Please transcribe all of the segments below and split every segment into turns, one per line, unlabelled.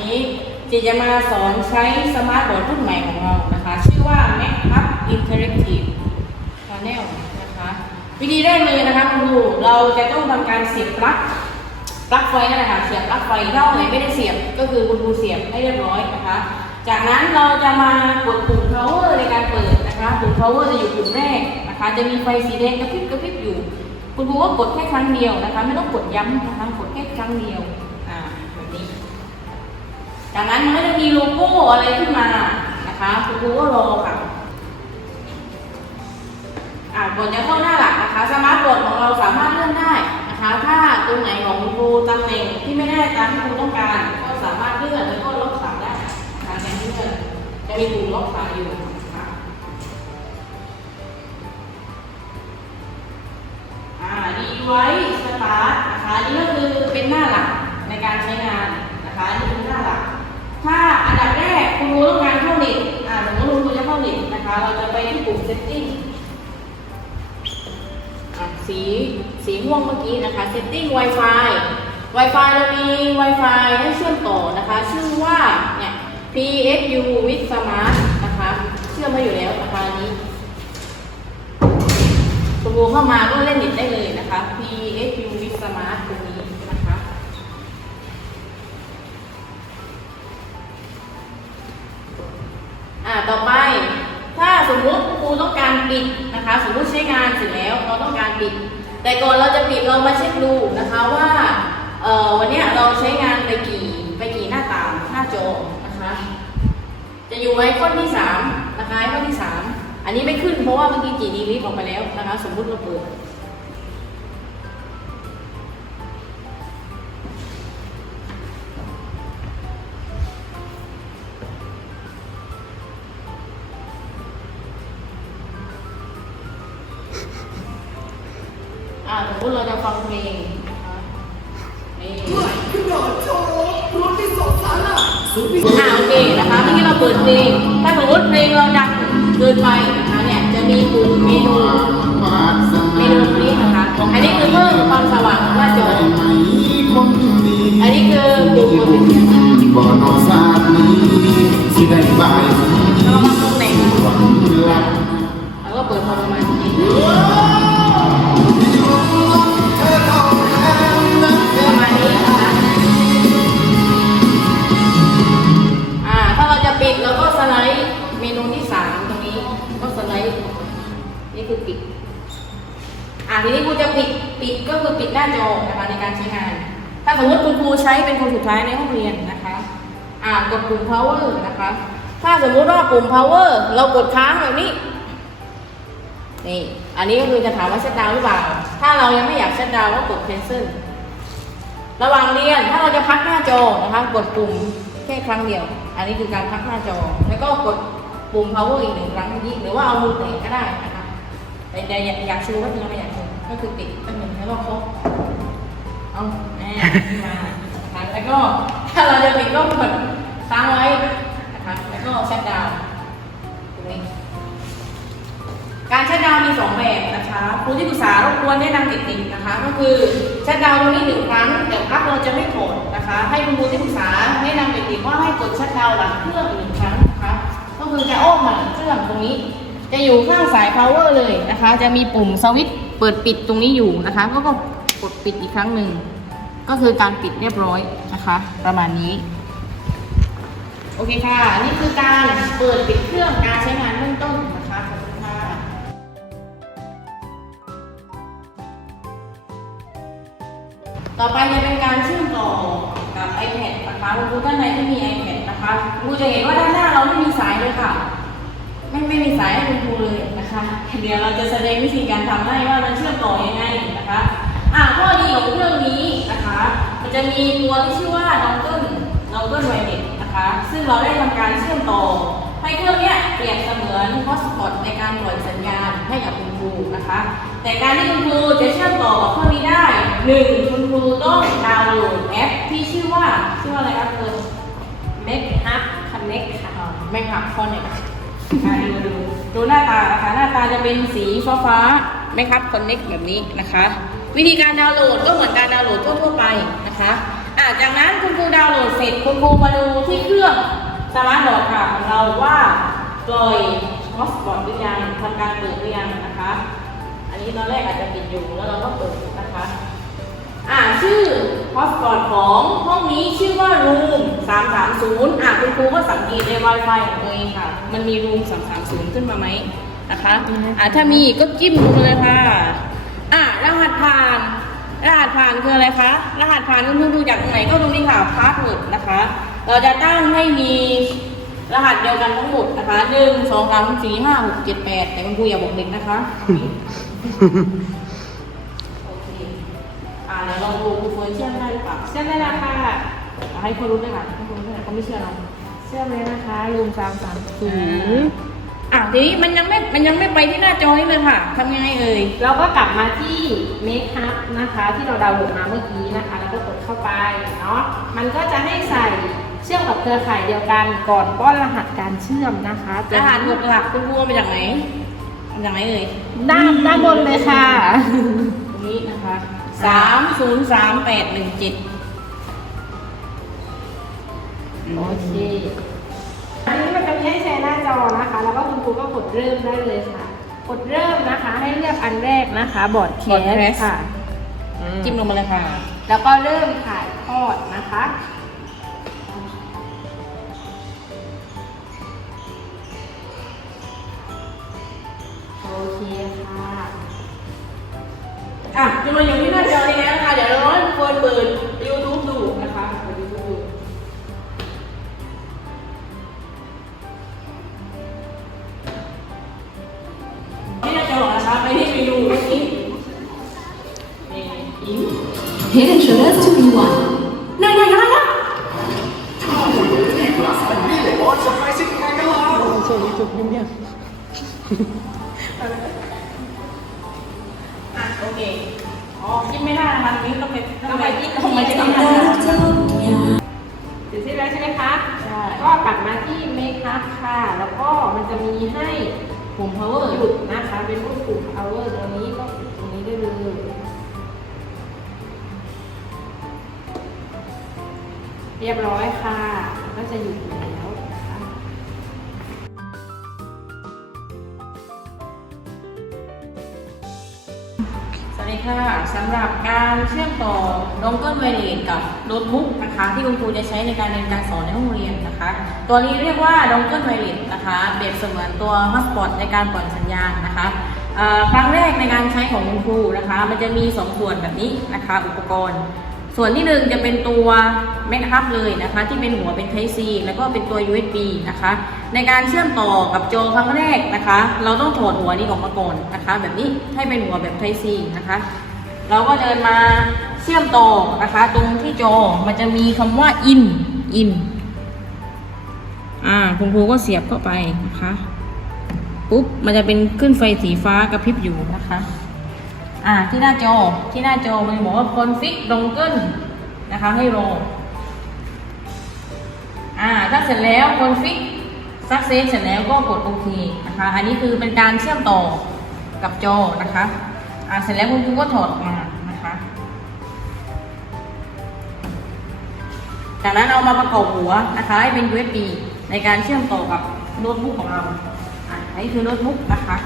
นี้จีจะมาสอนใช้สมาร์ทบอร์ดรุ่นใหม่ของเรานะคะ ชื่อว่า Mac Hub Interactive Panel นะคะ วิธีแรกเลยนะคะคุณครูเราจะต้องทำการเสียบปลั๊กปลั๊กไฟนั่นแหละค่ะเสียบปลั๊กไฟถ้าไหนไม่ได้เสียบก็คือคุณครูเสียบให้เรียบร้อยนะคะ จากนั้นเราจะมากดปุ่ม power ในการเปิดนะคะปุ่ม power จะอยู่ปุ่มแรกนะคะ จะมีไฟสีแดงกระพริบกระพริบอยู่ คุณครูก็กดแค่ครั้งเดียวนะคะ ไม่ต้องกดย้ำนะคะกดแค่ครั้งเดียว จากนั้นมันก็จะมีโลโก้อะไรขึ้นมานะคะคุณครูก็รอค่ะอ่าก่อนจะเข้าหน้าหลักนะคะ สมาร์ทบอร์ดของเราสามารถเลื่อนได้นะคะ ถ้าตรงไหนของคุณครูตำแหน่งที่ไม่ได้ตามที่ครูต้องการ ก็สามารถเลื่อนแล้วก็ล็อกสายได้นะคะในที่เลื่อนจะมีปุ่มล็อกสายอยู่นะคะอ่าดีไว้สตาร์ทนะคะนี่ก็คือเป็นหน้าหลักในการใช้งานนะคะนี่คือหน้าหลัก ถ้าอันดับแรกคุณครูต้องการเข้าเน็ตอ่าสมมติคุณครูจะเข้าเน็ตนะคะ เราจะไปที่ปุ่ม setting สีสีม่วงเมื่อกี้นะคะ setting Wi-Fi Wi-Fi เรามี Wi-Fi ให้เชื่อมต่อนะคะ ชื่อว่าเนี่ย PSU with Smart นะคะ เชื่อมมาอยู่แล้วนะคะนนี้คุณครูเข้ามาก็เล่นเน็ตได้เลยนะคะ PSU with Smart ตรงนี้ ต่อไป ถ้าสมมุติครูต้องการปิดนะคะ สมมุติใช้งานเสร็จแล้วเราต้องการปิด แต่ก่อนเราจะปิดเรามาเช็คดูนะคะว่าเออวันนี้เราใช้งานไปกี่ไปกี่หน้าต่างหน้าจอนะคะ จะอยู่ไอคอนที่สามนะคะไอคอนที่สามอันนี้ไม่ขึ้นเพราะว่าเมื่อกี้จีดีลิฟออกไปแล้วนะคะ สมมุติเราเปิด อ่าสมมติเราจะฟังเพลงนะคะนี่อ่าโอเคนะคะเมื่อกี้เราเปิดเพลงถ้าสมมติเพลงเราดังเกินไปนะคะเนี่ยจะมีปุ่มเมนูเมนูตรงนี้นะคะอันนี้คือเพิ่มความสว่างของหน้าจออันนี้คือปุ่มกดเสียง
บ่น นี่
คือปิด อ่าทีนี้ครูจะปิดปิดก็คือปิดหน้าจอนะคะในการใช้งาน ถ้าสมมติคุณครูใช้เป็นคนสุดท้ายในห้องเรียนนะคะ อ่ากดปุ่ม power นะคะ ถ้าสมมุติว่าปุ่ม power เรากดค้างแบบนี้นี่ อันนี้ก็คือจะถามว่า shut down หรือเปล่า ถ้าเรายังไม่อยาก shut down ก็กด cancel ระหว่างเรียนถ้าเราจะพักหน้าจอนะคะกดปุ่มแค่ครั้งเดียว อันนี้คือการพักหน้าจอ แล้วก็กดปุ่ม power อีกหนึ่งครั้งนี้หรือว่าเอามือแตะก็ได้ แต่แต่อยากอยากชูก็คือไม่อยากชูก็คือปิดตั้งหนึ่งแล้วก็คาะเอาแม่มานะคะแล้วก็ถ้าเราจะปิดก็กดค้างไว้นะคะแล้วก็ชัดดาวตรงนี้การชัดดาวมีสองแบบนะคะครูที่ปรึกษารบกวนแนะนำติดๆนะคะ ก็คือชัดดาวตรงนี้หนึ่งครั้งแต่พักเราจะไม่กดนะคะ ให้คุณครูที่ปรึกษาแนะนำติดๆว่าให้กดชัดดาวหลังเครื่องอีกหนึ่งครั้งนะคะก็คือจะอ้อมาหลังเครื่องตรงนี้ จะอยู่ข้างสาย power เลยนะคะ จะมีปุ่มสวิตช์เปิดปิดตรงนี้อยู่นะคะ ก็ก็กดปิดอีกครั้งหนึ่ง ก็คือการปิดเรียบร้อยนะคะ ประมาณนี้ โอเคค่ะ นี่คือการเปิดปิดเครื่องการใช้งานเบื้องต้นนะคะขอบคุณค่ะต่อไปจะเป็นการเชื่อมต่อกับ iPad นะคะคุณครูท่านใดที่มี iPad นะคะคุณจะเห็นว่าด้านหน้าเราไม่มีสายเลยค่ะ ไม่ไม่มีสายให้คุณครูเลยนะคะเดี๋ยวเราจะแสดงวิธีการทำให้ว่ามันเชื่อมต่อยังไงนะคะอะข้อดีของเครื่องนี้นะคะ มันจะมีตัวที่ชื่อว่า Dongle Dongle Wireless นะคะ ซึ่งเราได้ทำการเชื่อมต่อ ให้เครื่องเนี้ยเปรียบเสมือนฮอสปอตในการปล่อยสัญญาณให้กับคุณครูนะคะ แต่การที่คุณครูจะเชื่อมต่อกับเครื่องนี้ได้หนึ่งคุณครูต้องดาวน์โหลดแอปที่ชื่อว่าชื่อว่าอะไรครับเพื่อน Make Hub Connect ค่ะ Make Hub Connect อะดูดูดูหน้าตานะคะหน้าตาจะเป็นสีฟ้าฟ้าๆ Make Hub Connect แบบนี้นะคะ วิธีการดาวน์โหลดก็เหมือนการดาวน์โหลดทั่วๆไปนะคะอะจากนั้นคุณครูดาวน์โหลดเสร็จคุณครูมาดูที่เครื่องสมาร์ทบอร์ดค่ะของเราว่าปล่อยฮอสปอตหรือยังทำการเปิดหรือยังนะคะ อันนี้ตอนแรกอาจจะปิดอยู่แล้วเราก็เปิดนะคะ อ่าชื่อฮอสปอตของห้องนี้ชื่อว่า room 330อ่าคุณครูก็สังเกตใน Wi-Fi ของตัวเองค่ะ มันมี room 330 ขึ้นมาไหมนะคะอ่าถ้ามีก็จิ้มลงมเลยค่ะอ่ารหัสผ่าน รหัสผ่านคืออะไรคะ รหัสผ่านคุณครูดูจากตรงไหนก็ตรงนี้ค่ะ password นะคะ เราจะตั้งให้มีรหัสเดียวกันทั้งหมดนะคะหนึ่งสองสามสี่ห้าหกเจ็ดแปดแต่คุณครูอย่าบอกเด็กนะคะ เดี๋ยวลองดูครูเฟิร์นเชื่อได้หรือเปล่า
เชื่อมได้แล้วค่ะ
อะให้เขารู้ด้วยค่ะให้เขารู้ด้วยค่ะเขาไม่เชื่อเรา
เชื่อมเลยนะคะรูมสามสามศูนย์
อะทีนี้มันยังไม่มันยังไม่ไปที่หน้าจอนี้เลยค่ะทำยังไงเอ่ย
เราก็กลับมาที่ Make Up นะคะ ที่เราดาวน์โหลดมาเมื่อกี้นะคะ แล้วก็กดเข้าไปเนาะมันก็จะให้ใส่เชื่อมกับเครือข่ายเดียวกันก่อนป้อนรหัสการเชื่อมนะคะ
รหัสหกหลักคุณครูเอามาจากไหนมาจากไหนเอ่ย
ด้านด้านบนเลยค่ะ
ตรงนี้นะคะ สามศูนย์สามแปดหนึ่งเจ็ด
โอเค อันนี้มันจะมีให้แชร์หน้าจอนะคะ แล้วก็คุณครูก็กดเริ่มได้เลยค่ะ กดเริ่มนะคะ ให้เลือกอันแรกนะคะ บอร์ดแคสค่ะ
จิ้มลงมาเลยค่ะ
แล้วก็เริ่มถ่ายทอดนะคะ โอเคค่ะ
อะจำนวนอยู่ที่หน้าจอนี้แล้วนะคะเดี๋ยวเราให้ทุกคนเปิด YouTube ดูนะคะเปิด YouTube ดูที่หน้าจอนะคะไปที่เมนูเมื่อกี้นี่อิง
Head and shoulders to be one.
นายนายนายนะอะ
แล้วก็มันจะมีให้
ปุ่ม power
หยุดนะคะ เป็นรูปปุ่ม power ตรงนี้ก็ตรงนี้ได้เลยเรียบร้อยค่ะ ก็จะหยุดแล้ว
ดีค่ะสำหรับการเชื่อมต่อดงเกิลไวเลสกับโน้ตบุ๊กนะคะที่คุณครูจะใช้ในการเรียนการสอนในห้องเรียนนะคะ ตัวนี้เรียกว่าดงเกิลไวเลสนะคะเปรียบเสมือนตัวฮอสปอตในการปล่อยสัญญาณนะคะครั้งแรกในการใช้ของคุณครูนะคะ มันจะมีสองส่วนแบบนี้นะคะ อุปกรณ์ ส่วนที่หนึ่งจะเป็นตัวแมคคัพเลยนะคะ ที่เป็นหัวเป็น Type C แล้วก็เป็นตัว USB นะคะ ในการเชื่อมต่อกับจอครั้งแรกนะคะ เราต้องถอดหัวนี้ออกมาก่อนนะคะ แบบนี้ให้เป็นหัวแบบ Type C นะคะ เราก็เดินมาเชื่อมต่อนะคะ ตรงที่จอมันจะมีคำว่า in in อ่าคุณครูก็เสียบเข้าไปนะคะปุ๊บมันจะเป็นขึ้นไฟสีฟ้ากระพริบอยู่นะคะ อ่าที่หน้าจอที่หน้าจอมันบอกว่า config dongle นะคะให้รออ่าถ้าเสร็จแล้ว config success เสร็จแล้วก็กดโอเคนะคะ อันนี้คือเป็นการเชื่อมต่อกับจอนะคะอ่าเสร็จแล้วคุณครูก็ถอดออกมานะคะจากนั้นเอามาประกอบหัวนะคะให้เป็น USB ในการเชื่อมต่อกับโน้ตบุ๊กของเราอ่าอันนี้คือโน้ตบุ๊กนะคะ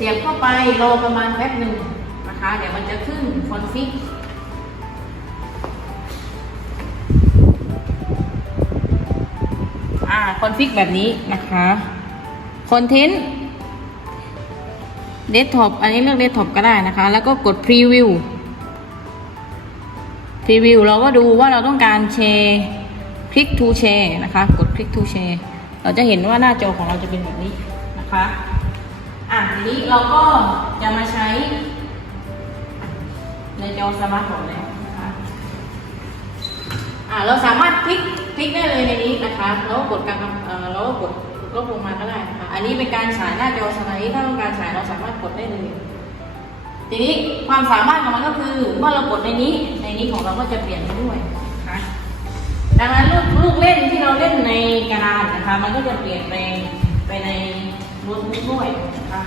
เสียบเข้าไปรอประมาณแป๊บหนึ่งนะคะ เดี๋ยวมันจะขึ้นคอนฟิกคอนฟิกแบบนี้นะคะคอนเทนต์เดสก์ท็อปอันนี้เลือกเดสก์ท็อปก็ได้นะคะ แล้วก็กดพรีวิวพรีวิวเราก็ดูว่าเราต้องการแชร์คลิก to แชร์นะคะ กดคลิก to แชร์เราจะเห็นว่าหน้าจอของเราจะเป็นแบบนี้นะคะ อะทีนี้เราก็จะมาใช้ ในจอสมาร์ทโฟนแล้วนะคะอะเราสามารถพลิกพลิกได้เลยในนี้นะคะแล้วก็กดการเอ่อแล้วก็กดลบลงมาก็ได้นะคะอันนี้เป็นการฉายหน้าจอสไลด์ถ้าต้องการฉายเราสามารถกดได้เลยทีนี้ความสามารถของมันก็คือเมื่อเรากดในนี้ ในนี้ของเราก็จะเปลี่ยนไปด้วยนะคะดังนั้นลูกลูกเล่นที่เราเล่นในกระดานนะคะ มันก็จะเปลี่ยนแปลงไปใน วดนี้ด้วยนะคะ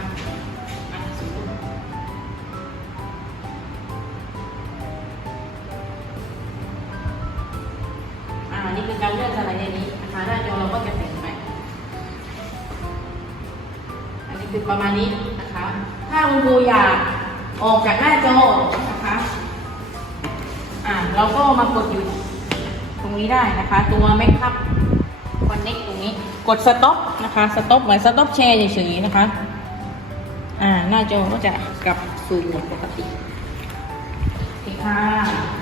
อันนี้คือการเลื่อนสไลด์ในี้นะคะหน้ายอเราก็จะเป็นไปอันนี้คือประมาณนี้นะคะ ถ้าคุณครูอยากออกจากหน้าจอนะคะอ่าเราก็มากดอยู่ตรงนี้ได้นะคะ ตัวแมคอัพ กดสต็อปนะคะสต็อปเหมือน Stop Share เฉยๆนะคะ อ่าหน้าจอก็จะกลับสู่โหมดปกติค่ะ